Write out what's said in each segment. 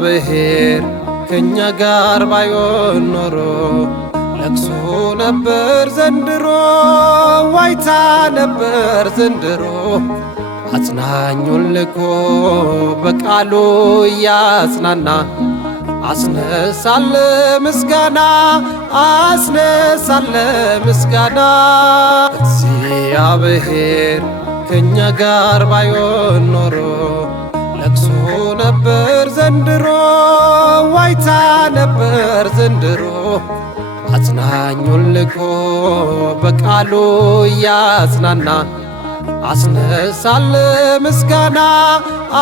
እግዚአብሔር ከኛ ጋር ባይሆን ኖሮ ለቅሶ ነበር ዘንድሮ፣ ዋይታ ነበር ዘንድሮ። አጽናኙን ልኮ በቃሉ እያጽናና አስነሳለ ምስጋና፣ አስነሳለ ምስጋና። እግዚአብሔር ከኛ ጋር ባይሆን ኖሮ ለቅሶ ነበር ዘንድሮ፣ ዋይታ ነበር ዘንድሮ። አጽናኙን ልኮ በቃሉ እያጽናና አስነሳለ ምስጋና፣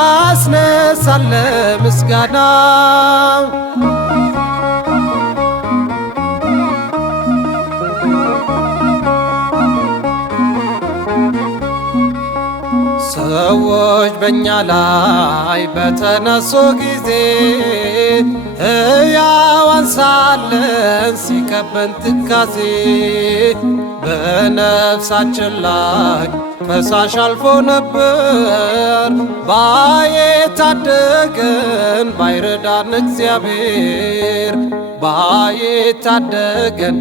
አስነሳለ ምስጋና። ሰዎች በእኛ ላይ በተነሱ ጊዜ ሕያዋን ሳለን ሲከበን ትካዜ፣ በነፍሳችን ላይ ፈሳሽ አልፎ ነበር። ባይታደገን ባይረዳን እግዚአብሔር፣ ባይታደገን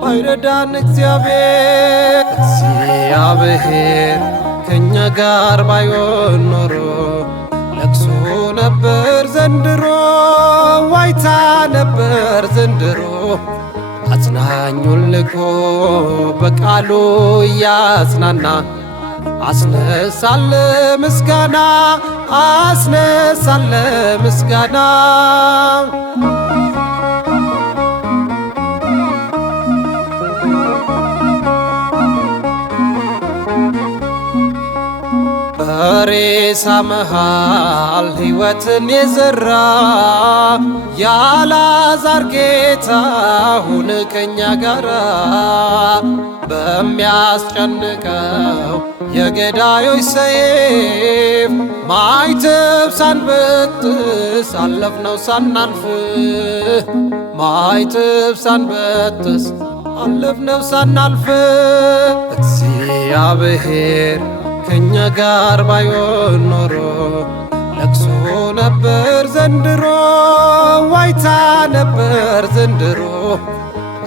ባይረዳን እግዚአብሔር። እግዚአብሔር ከኛ ጋር ባይሆን ኖሮ ለቅሶ ነበር ዘንድሮ፣ ዋይታ ነበር ዘንድሮ። አጽናኙን ልኮ በቃሉ እያጽናና አስነሳለ ምስጋና፣ አስነሳለ ምስጋና። በሬሳ መሃል ሕይወትን የዘራ የአልዓዛር ጌታ ሁን ከኛ ጋራ። በሚያስጨንቀው የገዳዮች ሰይፍ ማይተብ ሳንበጥስ አለፍነው ሳናልፍ፣ ማይተብ ሳንበጥስ አለፍነው ሳናልፍ። እግዚአብሔር ከኛ ጋር ባይሆን ኖሮ ለቅሶ ነበር ዘንድሮ፣ ዋይታ ነበር ዘንድሮ።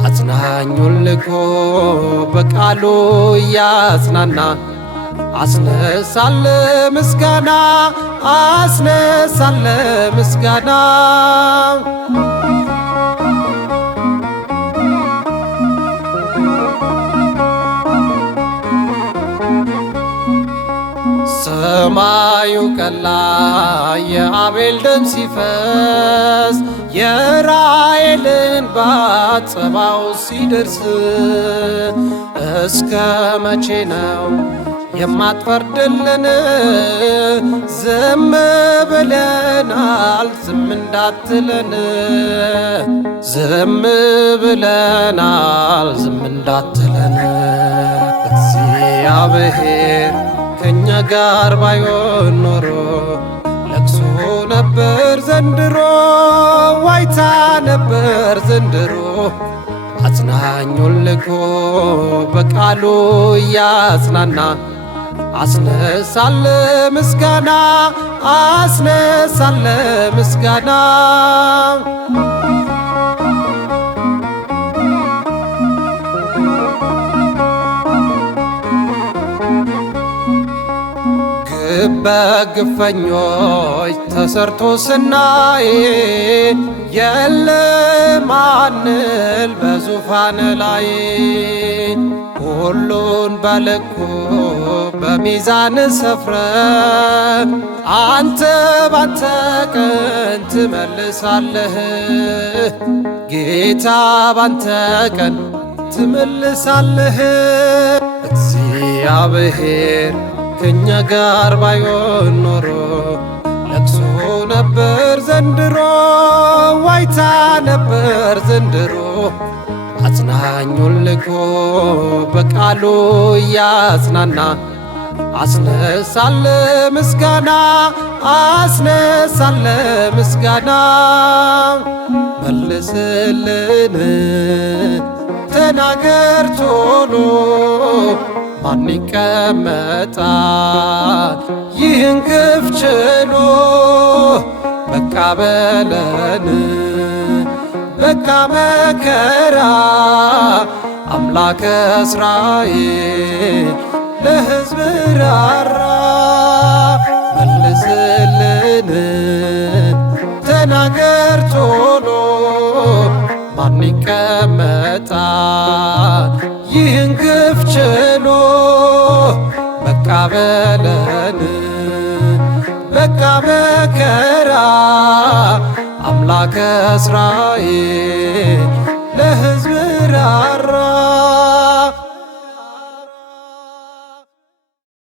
አጽናኙን ልኮ በቃሉ እያጽናና አስነሳለ ምስጋና፣ አስነሳለ ምስጋና። ሰማዩ ቀላ የአቤል ደም ሲፈስ፣ የራሔልን ባት ጸባው ሲደርስ። እስከ መቼ ነው የማትፈርድልን? ዝም ብለናል ዝም እንዳትለን፣ ዝም ብለናል ዝም እንዳትለን። እግዚአብሔር ከኛ ጋር ባይሆን ኖሮ ለቅሶ ነበር ዘንድሮ፣ ዋይታ ነበር ዘንድሮ። አጽናኙን ልኮ በቃሉ እያጽናና አስነሳለ ምስጋና፣ አስነሳለ ምስጋና። በግፈኞች ተሰርቶ ስናይ የለም አንል በዙፋን ላይ፣ ሁሉን በልኩ በሚዛን ሰፍረ አንተ ባንተ ቀን ትመልሳለህ፣ ጌታ ባንተ ቀን ትመልሳለህ። እግዚአብሔር ከኛ ጋር ባይሆን ኖሮ ለቅሶ ነበር ዘንድሮ፣ ዋይታ ነበር ዘንድሮ። አጽናኙን ልኮ በቃሉ እያጽናና አስነሳለ ምስጋና፣ አስነሳለ ምስጋና። መልስልን ተናገር ቶሎ ማን ይቀመጣል ይህን ግፍ ችሎ? በቃ በለን በቃ መከራ አምላከ እስራኤል ለሕዝብ ራራ መልስልን ተናገር ቶሎ ማን ይቀመጣል ይህን ግፍ ችሎ በቃ በለን በቃ መከራ አምላከ እስራኤል ለሕዝብ ራራ